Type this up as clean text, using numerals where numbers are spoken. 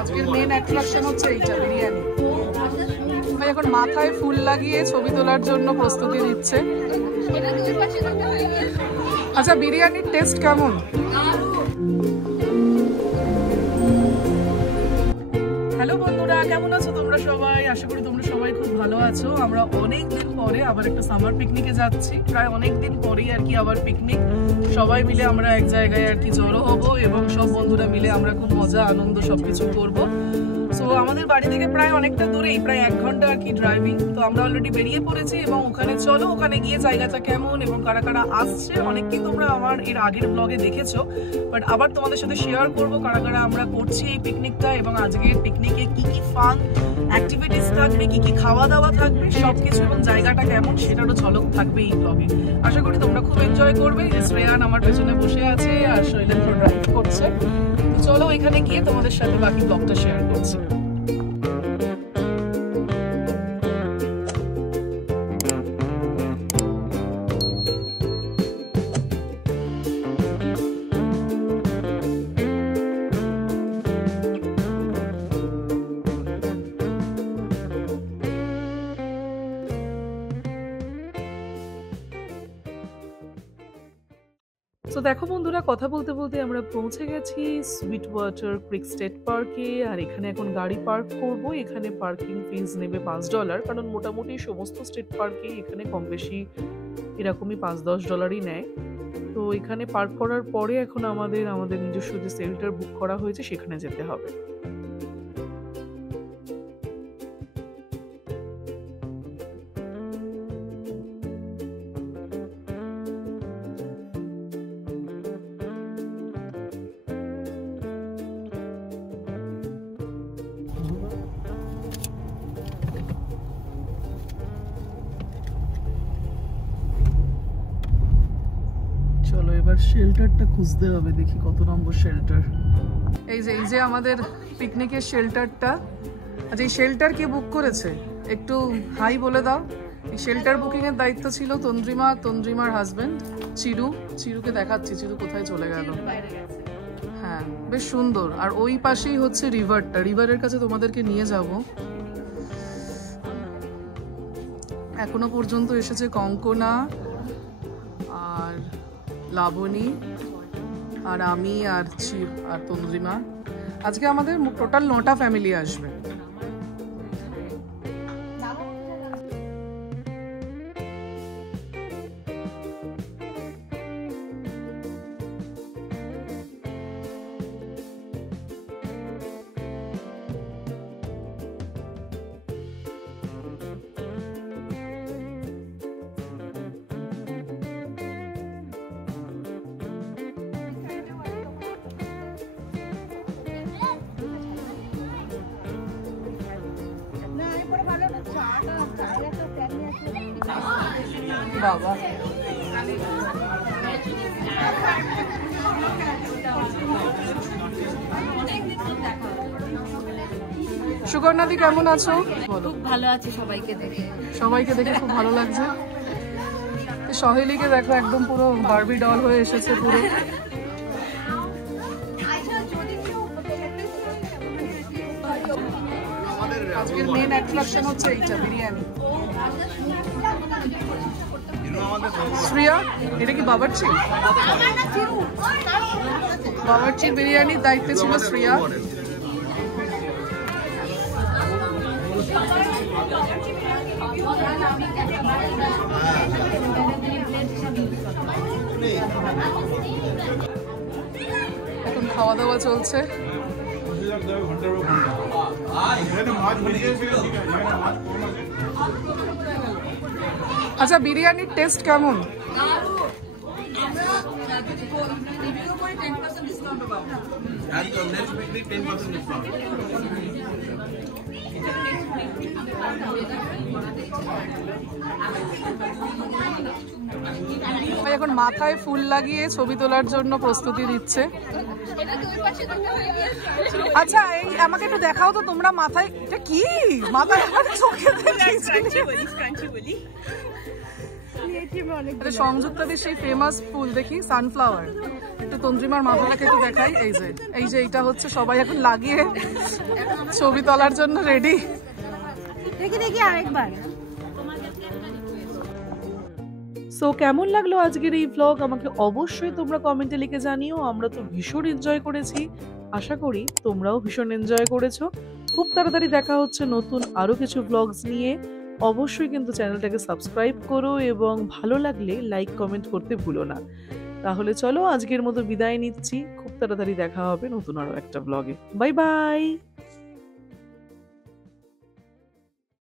আজকের main attraction হচ্ছে এইটা, বিরিয়ানি। ভাই এখন মাথায় ফুল লাগিয়ে ছবি তোলার জন্য প্রস্তুতি নিচ্ছে। আচ্ছা, বিরিয়ানির টেস্ট কেমন? হ্যালো বন্ধুরা, কেমন আছো তোমরা সবাই? আশা করি তোমরা সবাই খুব ভালো আছো। আমরা অনেক দিন পরে আবার একটা সামার পিকনিকে যাচ্ছি, প্রায় অনেক দিন পরেই আর কি আবার পিকনিক। সবাই মিলে আমরা এক জায়গায় আর কি জড়ো হবো এবং সব বন্ধুরা মিলে আমরা খুব মজা আনন্দ সবকিছু করবো। সো আমাদের বাড়ি থেকে প্রায় অনেকটা দূরেই, প্রায় 1 ঘন্টা আর কি ড্রাইভিং। তো আমরা অলরেডি বেরিয়ে পড়েছি এবং ওখানে চলো, ওখানে গিয়ে জায়গাটা কেমন এবং কারা কারা আসছে অনেককেই তোমরা আমার এর আগের ব্লগে দেখেছো, বাট আবার তোমাদের সাথে শেয়ার করবো কারা কারা আমরা করছি এই পিকনিকটা এবং আজকের পিকনিকে কি কি ফান অ্যাক্টিভিটিস থাকবে, কি কি খাওয়া দাওয়া থাকবে সবকিছু এবং জায়গাটা কেমন সেটারও ঝলক থাকবে এই ব্লগে। আশা করি তোমরা খুব এনজয় করবে। শ্রেয়ান আমার পেছনে বসে আছে আর শৈলেন্দ্র ড্রাইভ করছে। তো চলো এখানে গিয়ে তোমাদের সাথে বাকি ব্লগটা শেয়ার করছি। তো দেখো বন্ধুরা, কথা বলতে বলতে আমরা পৌঁছে গেছি সুইট ওয়াটার ক্রিক স্টেট পার্কে। আর এখানে এখন গাড়ি পার্ক করব। এখানে পার্কিং ফিজ নেবে $5, কারণ মোটামুটি সমস্ত স্টেট পার্কে এখানে কম বেশি এরকমই $5-10 নেয়। তো এখানে পার্ক করার পরে এখন আমাদের নিজস্ব যে শেল্টার বুক করা হয়েছে সেখানে যেতে হবে। চলো এবার শেল্টারটা খুঁজতে হবে, দেখি কত নম্বর শেল্টার। এই যে আমাদের পিকনিকের শেল্টারটা। আচ্ছা, এই শেল্টার কে বুক করেছে একটু হাই বলে দাও। এই শেল্টার বুকিং এর দায়িত্ব ছিল তন্দ্রিমার হাজবেন্ড চিরুকে দেখাচ্ছি, চিরু কোথায় চলে গেল। হ্যাঁ, বেশ সুন্দর। আর ওই পাশেই হচ্ছে রিভারের কাছে তোমাদেরকে নিয়ে যাব। এখনো পর্যন্ত এসেছে কঙ্কনা আর লাবণী আর আমি আর তন্দ্রিমা। আজকে আমাদের টোটাল 9টা ফ্যামিলি আসবে। বাবা, সুকন্যাদি কেমন আছো? খুব ভালো আছি, সবাইকে দেখে খুব ভালো লাগছে। সহেলিকে দেখো, একদম পুরো বারবি ডল হয়ে এসেছে পুরো। আজকের মেন অ্যাট্রাকশন হচ্ছে এইটা, বিরিয়ানি। শ্রিয়া, এটা কি বাবরচি বিরিয়ানির দায়িত্বে ছিল শ্রিয়া। এখন খাওয়া দাওয়া চলছে। আচ্ছা, বিরিয়ানির টেস্ট কেমন? এখন মাথায় ফুল লাগিয়ে ছবি তোলার জন্য প্রস্তুতি নিচ্ছে। আচ্ছা, এই আমাকে একটু দেখাও তো তোমরা মাথায় এটা কি? মাথায় সংযুক্তাদের সেই ফেমাস ফুল দেখি, সানফ্লাওয়ার। একটু তন্দ্রিমার মাথাটাকে একটু দেখাই। এই যে এইটা হচ্ছে সবাই এখন লাগিয়ে ছবি তোলার জন্য রেডি। দেখি আরেকবার। সো কেমন লাগলো আজকের এই ব্লগ আমাকে অবশ্যই তোমরা কমেন্টে লিখে জানিও। আমরা তো ভীষণ এনজয় করেছি, আশা করি তোমরাও ভীষণ এনজয় করেছো। খুব তাড়াতাড়ি দেখা হচ্ছে নতুন আরো কিছু ব্লগস নিয়ে। অবশ্যই কিন্তু চ্যানেলটাকে সাবস্ক্রাইব করো এবং ভালো লাগলে লাইক কমেন্ট করতে ভুলো না। তাহলে চলো আজকের মতো বিদায় নিচ্ছি, খুব তাড়াতাড়ি দেখা হবে নতুন আরো একটা ব্লগে। Bye bye.